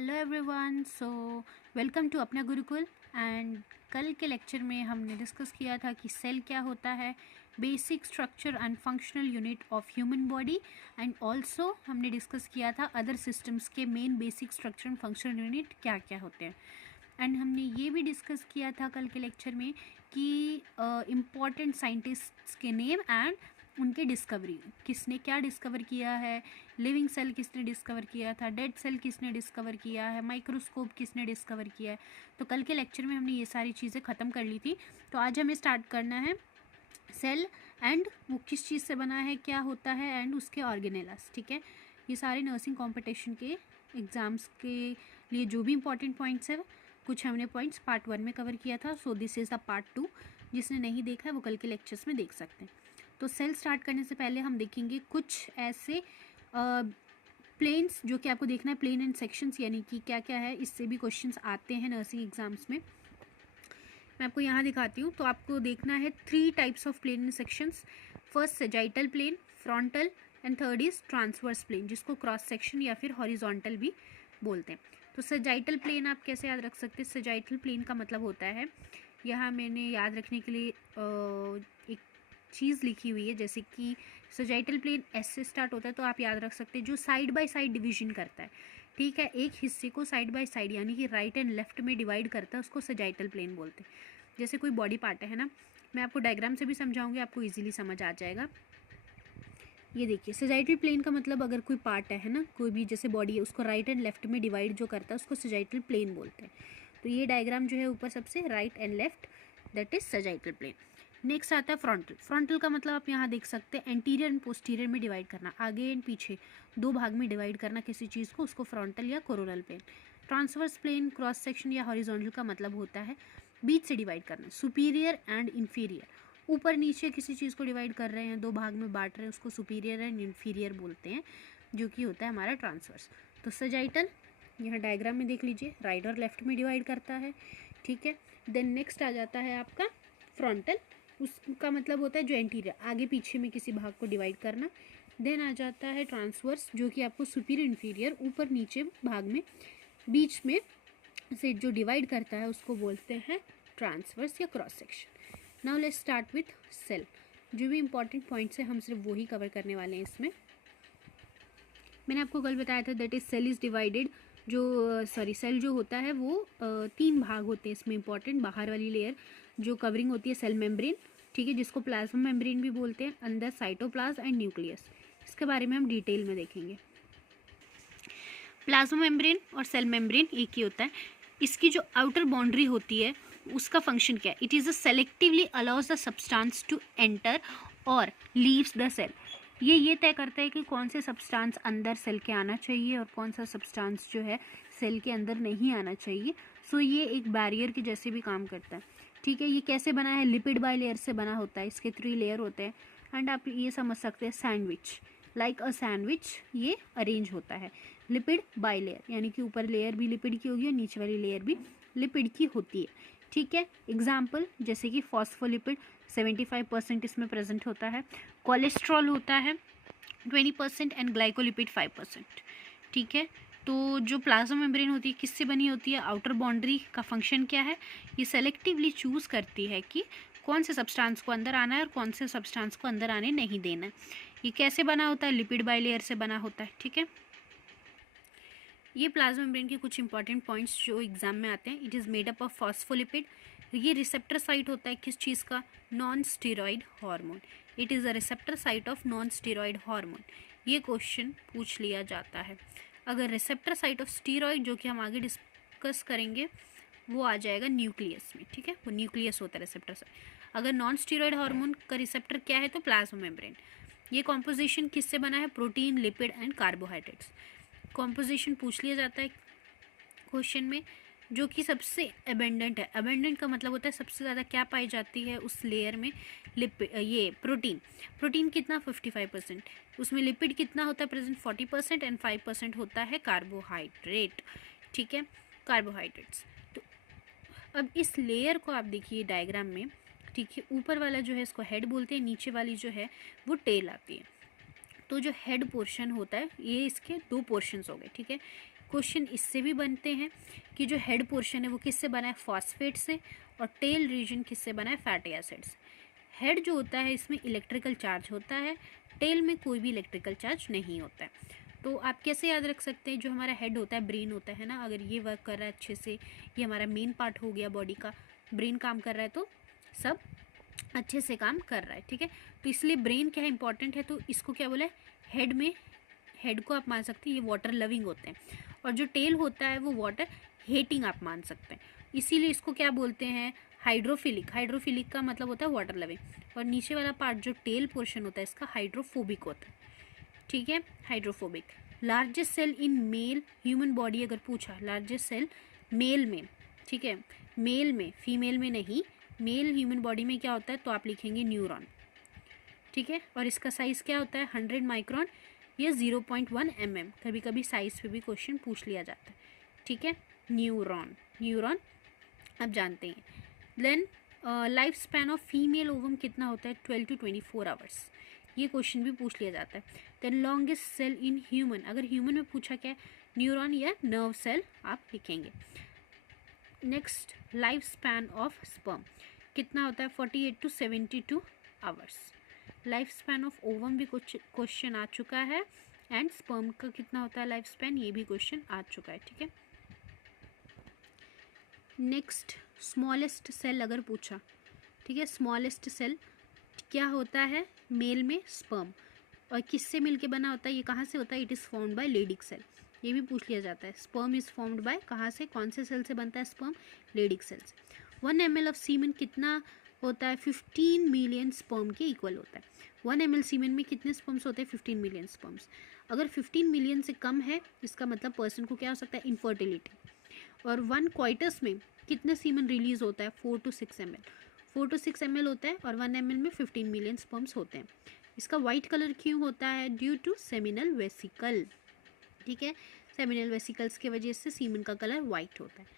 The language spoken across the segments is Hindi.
हेलो एवरीवन, वेलकम टू अपना गुरुकुल। एंड कल के लेक्चर में हमने डिस्कस किया था कि सेल क्या होता है, basic structure and functional unit of human body. And also हमने डिस्कस किया था अदर सिस्टम्स के main basic structure and functional unit क्या क्या होते हैं। एंड हमने ये भी डिस्कस किया था कल के लेक्चर में कि इम्पॉर्टेंट साइंटिस्ट्स के नेम एंड उनके डिस्कवरी, किसने क्या डिस्कवर किया है, लिविंग सेल किसने डिस्कवर किया था, डेड सेल किसने डिस्कवर किया है, माइक्रोस्कोप किसने डिस्कवर किया है। तो कल के लेक्चर में हमने ये सारी चीज़ें ख़त्म कर ली थी। तो आज हमें स्टार्ट करना है सेल एंड वो किस चीज़ से बना है, क्या होता है एंड उसके ऑर्गेनेल्स। ठीक है, ये सारे नर्सिंग कॉम्पिटिशन के एग्ज़ाम्स के लिए जो भी इंपॉर्टेंट पॉइंट्स है, कुछ हमने पॉइंट्स पार्ट 1 में कवर किया था। So this is the part 2। जिसने नहीं देखा है वो कल के लेक्चर्स में देख सकते हैं। तो सेल स्टार्ट करने से पहले हम देखेंगे कुछ ऐसे प्लेन्स जो कि आपको देखना है, प्लेन एंड सेक्शंस यानी कि क्या क्या है। इससे भी क्वेश्चंस आते हैं नर्सिंग एग्जाम्स में। मैं आपको यहाँ दिखाती हूँ। तो आपको देखना है 3 types of plane and sections. First sagittal plane, frontal and third is transverse plane, जिसको क्रॉस सेक्शन या फिर हॉरिजॉन्टल भी बोलते हैं। तो सजाइटल प्लेन आप कैसे याद रख सकते हैं? सजाइटल प्लेन का मतलब होता है, यहाँ मैंने याद रखने के लिए एक चीज़ लिखी हुई है, जैसे कि सजाइटल प्लेन एस से स्टार्ट होता है, तो आप याद रख सकते हैं जो साइड बाय साइड डिवीजन करता है। ठीक है, एक हिस्से को साइड बाय साइड यानी कि राइट एंड लेफ्ट में डिवाइड करता है, उसको सजाइटल प्लेन बोलते हैं। जैसे कोई बॉडी पार्ट है ना, मैं आपको डायग्राम से भी समझाऊंगी, आपको इजीली समझ आ जाएगा। ये देखिए, सजाइटल प्लेन का मतलब अगर कोई पार्ट है ना, कोई भी जैसे बॉडी है, उसको राइट एंड लेफ्ट में डिवाइड जो करता है उसको सजाइटल प्लेन बोलते हैं। तो ये डायग्राम जो है ऊपर सबसे right and left, that is sagittal plane. Next आता है फ्रंटल। फ्रंटल का मतलब आप यहाँ देख सकते हैं एंटीरियर एंड पोस्टीरियर में डिवाइड करना, आगे एंड पीछे 2 भाग में डिवाइड करना किसी चीज़ को, उसको फ्रंटल या coronal plane. Transverse plane, cross section या हॉरिजॉन्टल का मतलब होता है बीच से डिवाइड करना, सुपीरियर एंड इन्फीरियर। ऊपर नीचे किसी चीज़ को डिवाइड कर रहे हैं, 2 भाग में बांट रहे हैं, उसको सुपीरियर एंड इन्फीरियर बोलते हैं, जो कि होता है हमारा ट्रांसवर्स। तो सजाइटल यहाँ डायग्राम में देख लीजिए, राइट और लेफ्ट में डिवाइड करता है। ठीक है, देन नेक्स्ट आ जाता है आपका फ्रंटल। उसका मतलब होता है जो एंटीरियर, आगे पीछे में किसी भाग को डिवाइड करना। देन आ जाता है ट्रांसवर्स, जो कि आपको सुपीरियर इन्फीरियर, ऊपर नीचे भाग में बीच में से जो डिवाइड करता है उसको बोलते हैं ट्रांसवर्स या cross section. Now let's start with cell. जो भी इंपॉर्टेंट पॉइंट्स हैं हम सिर्फ वही कवर करने वाले हैं इसमें। मैंने आपको कल बताया था that is cell is divided, cell जो होता है वो 3 भाग होते हैं इसमें इंपॉर्टेंट। बाहर वाली लेयर जो कवरिंग होती है सेल मेम्ब्रेन, ठीक है, जिसको प्लाज्मा मेम्ब्रेन भी बोलते हैं। अंदर साइटोप्लाज्म एंड न्यूक्लियस, इसके बारे में हम डिटेल में देखेंगे। प्लाज्मा मेम्ब्रेन और सेल मेम्ब्रेन एक ही होता है। इसकी जो आउटर बाउंड्री होती है उसका फंक्शन क्या है? It is a selectively allows the substance to enter और लीव्स द सेल। ये तय करता है कि कौन से सब्सटेंस अंदर सेल के आना चाहिए और कौन सा सब्सटेंस जो है सेल के अंदर नहीं आना चाहिए। सो ये एक बैरियर के जैसे भी काम करता है। ठीक है, ये कैसे बना है? लिपिड बाई लेयर से बना होता है, इसके 3 लेयर होते हैं। एंड आप ये समझ सकते हैं सैंडविच, लाइक अ सैंडविच ये अरेंज होता है लिपिड बाई लेयर, यानी कि ऊपर लेयर भी लिपिड की होगी और नीचे वाली लेयर भी लिपिड की होती है। ठीक है, एग्जाम्पल जैसे कि फॉस्फोलिपिड 75% इसमें प्रेजेंट होता है, कोलेस्ट्रॉल होता है 20% एंड ग्लाइकोलिपिड 5%। ठीक है, तो जो प्लाज्मा मेम्ब्रेन होती है किससे बनी होती है? आउटर बाउंड्री का फंक्शन क्या है? ये सेलेक्टिवली चूज़ करती है कि कौन से सब्सटेंस को अंदर आना है और कौन से सब्सटेंस को अंदर आने नहीं देना है। ये कैसे बना होता है? लिपिड बाई लेयर से बना होता है। ठीक है, ये प्लाज्मा मेम्ब्रेन के कुछ इंपॉर्टेंट पॉइंट्स जो एग्जाम में आते हैं। It is made up of phospholipid. ये रिसेप्टर साइट होता है किस चीज़ का? Non steroid hormone. It is a receptor site of non steroid hormone. ये क्वेश्चन पूछ लिया जाता है। अगर रिसेप्टर साइट ऑफ स्टेरॉइड, जो कि हम आगे डिस्कस करेंगे, वो आ जाएगा न्यूक्लियस में। ठीक है, वो न्यूक्लियस होता है रिसेप्टर साइट। अगर नॉन स्टेरॉइड हार्मोन का रिसेप्टर क्या है तो प्लाज्मा मेम्ब्रेन। ये कॉम्पोजिशन किससे बना है? Protein, lipid and carbohydrates. Composition पूछ लिया जाता है क्वेश्चन में, जो कि सबसे अबेंडेंट है। अबेंडेंट का मतलब होता है सबसे ज़्यादा क्या पाई जाती है उस लेयर में? ये प्रोटीन कितना? 55%। उसमें लिपिड कितना होता है प्रेजेंट? 40% एंड 5% होता है कार्बोहाइड्रेट। ठीक है, कार्बोहाइड्रेट्स। तो अब इस लेयर को आप देखिए डायग्राम में। ठीक है, ऊपर वाला जो है इसको हेड बोलते हैं, नीचे वाली जो है वो टेल आती है। तो जो हेड पोर्शन होता है, ये इसके 2 पोर्शंस हो गए। ठीक है, क्वेश्चन इससे भी बनते हैं कि जो हेड पोर्शन है वो किससे बना है, फॉस्फेट से, और टेल रीजन किससे बना है, फैटी एसिड्स। हेड जो होता है इसमें इलेक्ट्रिकल चार्ज होता है, टेल में कोई भी इलेक्ट्रिकल चार्ज नहीं होता है। तो आप कैसे याद रख सकते हैं, जो हमारा हेड होता है, ब्रेन होता है ना, अगर ये वर्क कर रहा है अच्छे से, ये हमारा मेन पार्ट हो गया बॉडी का, ब्रेन काम कर रहा है तो सब अच्छे से काम कर रहा है, ठीक है। तो इसलिए ब्रेन क्या है, इंपॉर्टेंट है, तो इसको क्या बोला है, हेड में, हेड को आप मान सकते हैं ये वाटर लविंग होते हैं, और जो टेल होता है वो वाटर हेटिंग आप मान सकते हैं, इसीलिए इसको क्या बोलते हैं, हाइड्रोफिलिक। हाइड्रोफिलिक का मतलब होता है वाटर लविंग, और नीचे वाला पार्ट जो टेल पोर्शन होता है इसका हाइड्रोफोबिक होता है, ठीक है, hydrophobic. Largest cell in male human body अगर पूछा, लार्जेस्ट सेल मेल में, ठीक है, मेल में, फीमेल में नहीं, मेल ह्यूमन बॉडी में क्या होता है, तो आप लिखेंगे न्यूरॉन, ठीक है। और इसका साइज़ क्या होता है, 100 माइक्रोन या 0.1 mm, कभी कभी साइज़ पे भी क्वेश्चन पूछ लिया जाता है, ठीक है। न्यूरॉन, न्यूरॉन आप जानते हैं। Then life span of female ovum कितना होता है, 12 to 24 आवर्स, ये क्वेश्चन भी पूछ लिया जाता है। Then longest cell in human, अगर ह्यूमन में पूछा क्या है, न्यूरॉन या नर्व सेल आप लिखेंगे। Next, life span of sperm कितना होता है, 48 to 72 hours. Life span of ovum भी कुछ क्वेश्चन आ चुका है, एंड स्पर्म का कितना होता है लाइफ स्पैन, ये भी क्वेश्चन आ चुका है, ठीक है। नेक्स्ट, स्मॉलेस्ट सेल अगर पूछा, ठीक है, स्मॉलेस्ट सेल क्या होता है, मेल में स्पर्म, और किससे मिलके बना होता है, ये कहाँ से होता है, it is formed by Leydig cell, ये भी पूछ लिया जाता है। स्पर्म इज़ फॉर्म्ड बाय, कहाँ से, कौन से सेल से बनता है स्पर्म, लेडिक सेल से। 1 ml ऑफ सीमेन कितना होता है, 15 मिलियन स्पर्म के इक्वल होता है। 1 ml सीमेन में कितने स्पर्म्स होते हैं, 15 मिलियन स्पर्म्स। अगर 15 मिलियन से कम है इसका मतलब पर्सन को क्या हो सकता है, इनफर्टिलिटी। और 1 क्वाइटस में कितने सीमेन रिलीज होता है, 4 to 6 ml, 4 to 6 ml होता है, और 1 ml में 15 मिलियन स्पर्म्स होते हैं। इसका वाइट कलर क्यों होता है, ड्यू टू सेमिनल वेसिकल, ठीक है, सेमिनल वेसिकल्स के वजह से सीमेन का कलर वाइट होता है।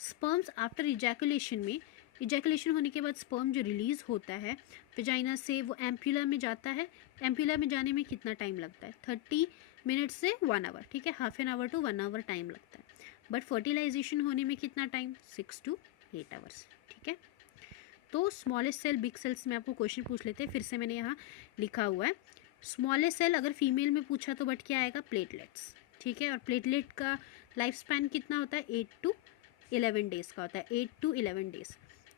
स्पर्म्स आफ्टर इजैकुलेशन में, इजैकुलेशन होने के बाद स्पर्म जो रिलीज़ होता है वेजाइना से, वो एम्प्यूला में जाता है। एम्प्यूला में जाने में कितना टाइम लगता है, 30 मिनट्स से 1 आवर, ठीक है, half an hour to 1 hour time लगता है। बट फर्टिलाइजेशन होने में कितना टाइम, 6 to 8 आवर्स, ठीक है। तो स्मॉलेस्ट सेल, बिग सेल्स में आपको क्वेश्चन पूछ लेते हैं, फिर से मैंने यहाँ लिखा हुआ है। स्मॉलेस्ट सेल अगर फीमेल में पूछा तो बट क्या आएगा, प्लेटलेट्स, ठीक है। और प्लेटलेट का लाइफ स्पैन कितना होता है, 8 to 11 डेज़ का होता है, 8 to 11 डेज़।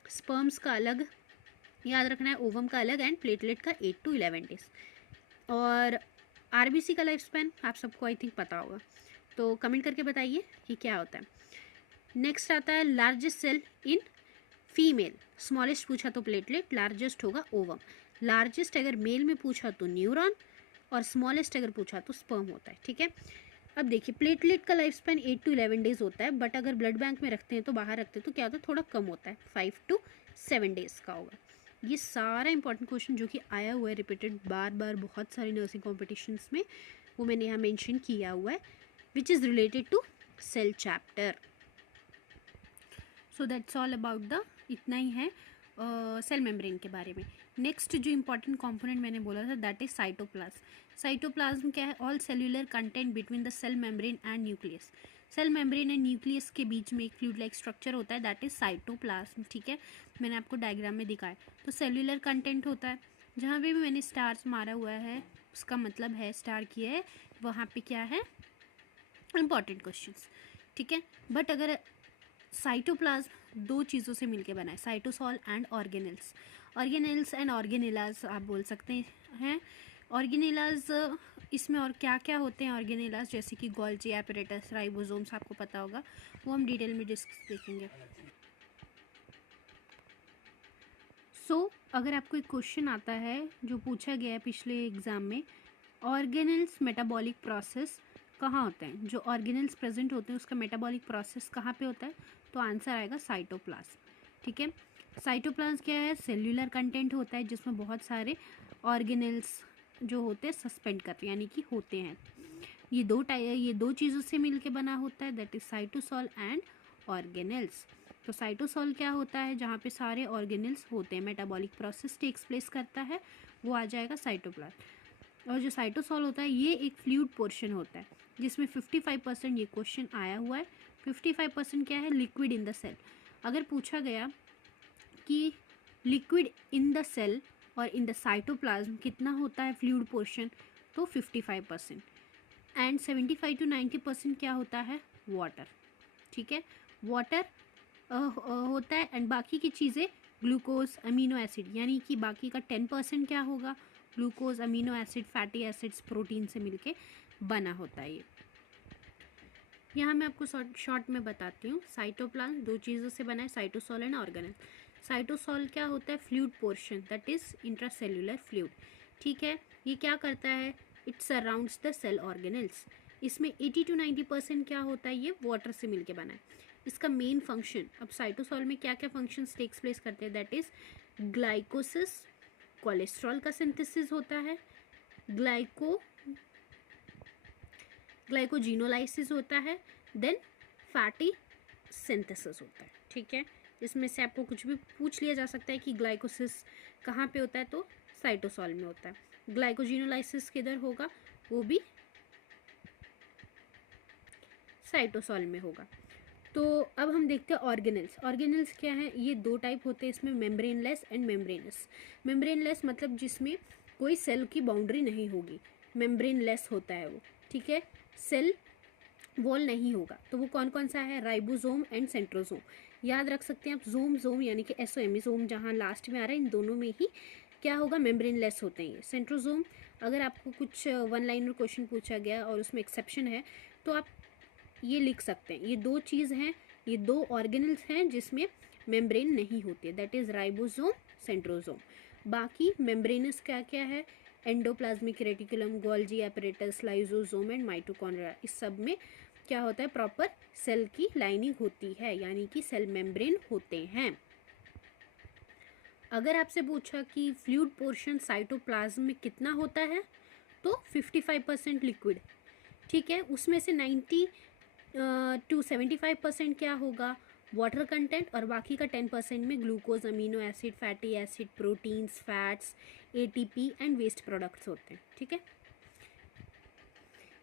स्पर्म्स का अलग याद रखना है, ओवम का अलग, एंड प्लेटलेट का 8 to 11 डेज़। और आरबीसी का लाइफ स्पैन आप सबको आई थिंक पता होगा, तो कमेंट करके बताइए कि क्या होता है। नेक्स्ट आता है largest cell in female, smallest पूछा तो प्लेटलेट, लार्जेस्ट होगा ओवम। लार्जेस्ट अगर मेल में पूछा तो न्यूरॉन, और स्मॉलेस्ट अगर पूछा तो स्पर्म होता है, ठीक है। अब देखिए प्लेटलेट का लाइफ स्पैन 8 to 11 डेज़ होता है, बट अगर ब्लड बैंक में रखते हैं तो बाहर रखते हैं तो क्या होता है, थोड़ा कम होता है, 5 to 7 डेज़ का होगा। ये सारा इंपॉर्टेंट क्वेश्चन जो कि आया हुआ है रिपीटेड बार बार बहुत सारे नर्सिंग कॉम्पिटिशन्स में, वो मैंने यहाँ मेंशन किया हुआ है, which is related to cell chapter. So that's all about the, इतना ही है सेल मेम्ब्रेन के बारे में। नेक्स्ट जो इंपॉर्टेंट कंपोनेंट मैंने बोला था दैट इज साइटोप्लाज्म। साइटोप्लाज्म क्या है, all cellular content between the cell membrane and nucleus. Cell membrane and nucleus के बीच में एक फ्लूइड लाइक स्ट्रक्चर होता है दैट इज साइटोप्लाज्म, ठीक है, मैंने आपको डायग्राम में दिखाया। तो सेल्यूलर कंटेंट होता है, जहाँ पे भी मैंने स्टार्स मारा हुआ है उसका मतलब है, स्टार किया है, वहाँ पे क्या है, इंपॉर्टेंट क्वेश्चंस, ठीक है। बट अगर साइटोप्लाज्म दो चीज़ों से मिलके बना है, cytosol and organelles. Organelles and organella आप बोल सकते हैं। ऑर्गेनेलाज इसमें और क्या क्या होते हैं ऑर्गेनेलाज, जैसे कि गोल्जी एपरेटस, राइबोसोम्स, आपको पता होगा, वो हम डिटेल में डिस्कस देखेंगे। सो अगर आपको एक क्वेश्चन आता है जो पूछा गया है पिछले एग्ज़ाम में, ऑर्गेनेल्स मेटाबॉलिक प्रोसेस कहाँ होते हैं, जो ऑर्गेनेल्स प्रेजेंट होते हैं उसका मेटाबॉलिक प्रोसेस कहाँ पे होता है, तो आंसर आएगा साइटोप्लाज्म, ठीक है। साइटोप्लाज्म क्या है, सेल्यूलर कंटेंट होता है जिसमें बहुत सारे ऑर्गेनेल्स जो होते हैं सस्पेंड करते हैं, यानी कि होते हैं। ये दो चीज़ों से मिलके बना होता है, that is cytosol and organelles. तो साइटोसॉल क्या होता है, जहाँ पे सारे ऑर्गेनेल्स होते हैं, मेटाबॉलिक प्रोसेस टेक्स प्लेस करता है, वो आ जाएगा साइटोप्लाज्म। और जो साइटोसॉल होता है ये एक फ्लूइड पोर्शन होता है जिसमें 55% ये क्वेश्चन आया हुआ है। 55% क्या है? Liquid in the cell. अगर पूछा गया कि लिक्विड इन द सेल और इन द साइटोप्लाज्म कितना होता है फ्लूइड पोर्शन, तो 55%। एंड 75 to 90% क्या होता है? वाटर। ठीक है, वाटर होता है। एंड बाकी की चीज़ें ग्लूकोज, अमीनो एसिड, यानी कि बाकी का 10% क्या होगा? Glucose, amino acid, fatty acids, protein से मिलके बना होता है ये। यहाँ मैं आपको शॉर्ट में बताती हूँ। साइटोप्लाज्म दो चीज़ों से बना है, साइटोसॉल एंड ऑर्गेनेल। साइटोसॉल क्या होता है? Fluid portion, that is intracellular fluid. ठीक है, ये क्या करता है? It surrounds the cell organelles. इसमें 80 to 90% क्या होता है? ये वाटर से मिलके बना है। इसका मेन फंक्शन, अब साइटोसॉल में क्या क्या फंक्शंस टेक्स प्लेस करते हैं? दैट इज ग्लाइकोसिस, कोलेस्ट्रॉल का सिंथेसिस होता है, ग्लाइकोजिनोलाइसिस होता है, देन फैटी सिंथेसिस होता है। ठीक है, इसमें से आपको कुछ भी पूछ लिया जा सकता है कि ग्लाइकोसिस कहाँ पे होता है, तो साइटोसॉल में होता है। ग्लाइकोजिनोलाइसिस किधर होगा? वो भी साइटोसॉल में होगा। तो अब हम देखते हैं ऑर्गेनेल्स। ऑर्गेनेल्स क्या है? ये दो टाइप होते हैं इसमें, मेम्ब्रेनलेस एंड मेम्ब्रेनस। मेम्ब्रेनलेस मतलब जिसमें कोई सेल की बाउंड्री नहीं होगी, मेम्ब्रेनलेस होता है वो। ठीक है, सेल वॉल नहीं होगा। तो वो कौन कौन सा है? Ribosome and centrosome. याद रख सकते हैं आप, जोम यानी कि एसोएमिसोम जहाँ लास्ट में आ रहा है, इन दोनों में ही क्या होगा? मेम्ब्रेनलेस होते हैं ये। सेंट्रोसोम, अगर आपको कुछ वन लाइनर क्वेश्चन पूछा गया और उसमें एक्सेप्शन है तो आप ये लिख सकते हैं। ये दो चीज़ हैं, ये दो ऑर्गेनल्स हैं जिसमें मेम्ब्रेन नहीं होती है, दैट इज राइबोसोम, सेंट्रोसोम। बाकी मेम्ब्रेनस क्या क्या है? Endoplasmic reticulum, Golgi apparatus, lysosome and mitochondria. इस सब में क्या होता है? प्रॉपर सेल की लाइनिंग होती है, यानी कि सेल मेम्ब्रेन होते हैं। अगर आपसे पूछा कि फ्लूइड पोर्शन साइटोप्लाज्म में कितना होता है, तो 55% लिक्विड। ठीक है, उसमें से 90 to 75% क्या होगा? वाटर कंटेंट, और बाकी का 10% में glucose, amino acid, fatty acid, proteins, fats, ATP and waste products होते हैं। ठीक है,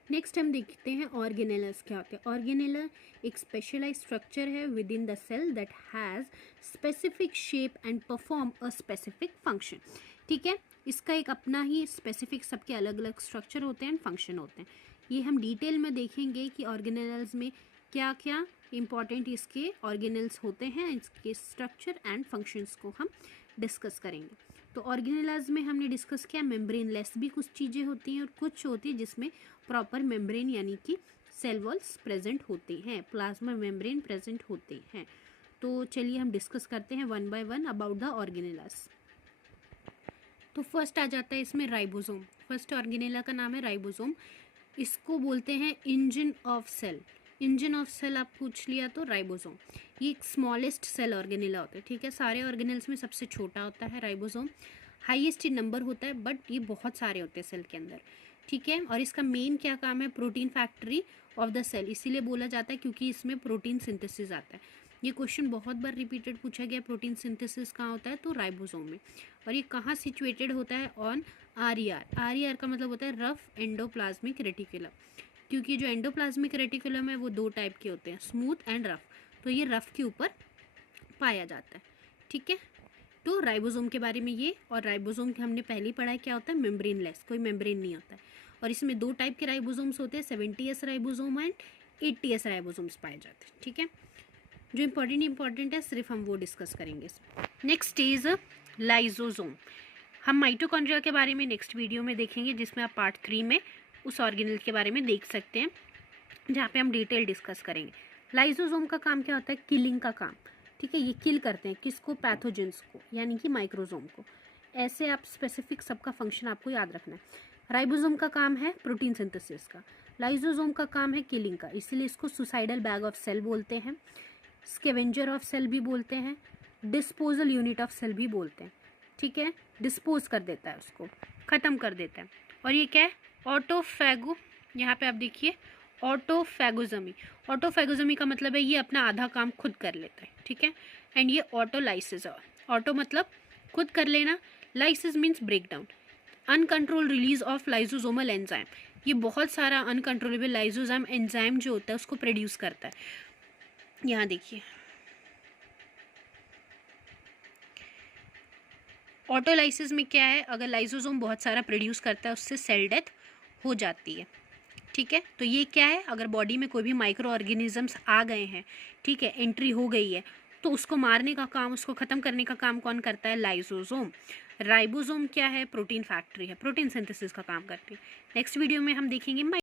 नेक्स्ट हम देखते हैं ऑर्गेनेलस क्या होते हैं। ऑर्गेनेला एक स्पेशलाइज स्ट्रक्चर है within the cell that has specific shape and perform a specific function. ठीक है, इसका एक अपना ही स्पेसिफिक, सबके अलग अलग स्ट्रक्चर होते हैं एंड फंक्शन होते हैं। ये हम डिटेल में देखेंगे कि ऑर्गेनेल्स में क्या क्या इंपॉर्टेंट इसके ऑर्गेनेल्स होते हैं, इसके स्ट्रक्चर एंड फंक्शंस को हम डिस्कस करेंगे। तो ऑर्गेनेल्स में हमने डिस्कस किया मेम्ब्रेनलेस भी कुछ चीज़ें होती हैं और कुछ होती है जिसमें प्रॉपर मेम्ब्रेन यानी कि सेल वॉल्स प्रेजेंट होते हैं, प्लाज्मा मेम्ब्रेन प्रेजेंट होते हैं। तो चलिए हम डिस्कस करते हैं one by one about the organelles. तो फर्स्ट आ जाता है इसमें राइबोसोम। फर्स्ट ऑर्गेनेला का नाम है राइबोसोम। इसको बोलते हैं engine of cell. Engine of cell आप पूछ लिया तो राइबोसोम। ये एक स्मॉलेस्ट सेल ऑर्गेनेला होता है। ठीक है, सारे ऑर्गेनेल्स में सबसे छोटा होता है राइबोसोम। हाईएस्ट इन नंबर होता है, बट ये बहुत सारे होते हैं सेल के अंदर। ठीक है, और इसका मेन क्या काम है? Protein factory of the cell, इसीलिए बोला जाता है क्योंकि इसमें प्रोटीन सिंथेसिस आता है। ये क्वेश्चन बहुत बार रिपीटेड पूछा गया, प्रोटीन सिंथेसिस कहाँ होता है? तो राइबोसोम में। और ये कहाँ सिचुएटेड होता है? ऑन आर का मतलब होता है रफ एंडोप्लाज्मिक रेटिकुलम, क्योंकि जो एंडोप्लाज्मिक रेटिकुलम है वो दो टाइप के होते हैं, स्मूथ एंड रफ। तो ये रफ के ऊपर पाया जाता है। ठीक है, तो राइबोसोम के बारे में ये। और राइबोसोम के हमने पहले ही पढ़ा है क्या होता है? मेम्ब्रेनलेस, कोई मेम्ब्रेन नहीं होता है। और इसमें दो टाइप के राइबोसोम्स होते हैं, 70S ribosome and 80S ribosomes पाए जाते हैं। ठीक है, जो इंपॉर्टेंट है सिर्फ हम वो डिस्कस करेंगे। Next is lysosome. हम माइटोकॉन्ड्रिया के बारे में नेक्स्ट वीडियो में देखेंगे, जिसमें आप पार्ट 3 में उस ऑर्गेनल के बारे में देख सकते हैं, जहाँ पे हम डिटेल डिस्कस करेंगे। लाइसोसोम का काम क्या होता है? किलिंग का काम। ठीक है, ये किल करते हैं किसको? पैथोजेंस को, यानी कि माइक्रोसोम को। ऐसे आप स्पेसिफिक सबका फंक्शन आपको याद रखना है। राइबोसोम का काम है प्रोटीन सिंथेसिस का, लाइसोसोम का काम है किलिंग का, इसीलिए इसको सुसाइडल बैग ऑफ सेल बोलते हैं, स्केवेंजर ऑफ सेल भी बोलते हैं, डिस्पोजल यूनिट ऑफ सेल भी बोलते हैं। ठीक है, डिस्पोज कर देता है, उसको ख़त्म कर देता है। और ये क्या है? ऑटोफैगो। यहाँ पे आप देखिए ऑटोफैगोजमी। ऑटोफैगोजमी का मतलब है ये अपना आधा काम खुद कर लेता है। ठीक है, एंड ये ऑटोलाइसिस। ऑटो मतलब खुद कर लेना, lysis means break down. Uncontrol release of lysosomal enzyme, ये बहुत सारा अनकंट्रोलेबल लाइसोसोम एंजाइम जो होता है उसको प्रोड्यूस करता है। यहाँ देखिए ऑटोलाइसिस में क्या है, अगर लाइसोसोम बहुत सारा प्रोड्यूस करता है उससे सेल डेथ हो जाती है। ठीक है, तो ये क्या है, अगर बॉडी में कोई भी माइक्रो ऑर्गेनिजम्स आ गए हैं, ठीक है, एंट्री हो गई है, तो उसको मारने का काम, उसको ख़त्म करने का काम कौन करता है, लाइसोसोम। राइबोसोम क्या है, प्रोटीन फैक्ट्री है, प्रोटीन सिंथेसिस का काम करती है। नेक्स्ट वीडियो में हम देखेंगे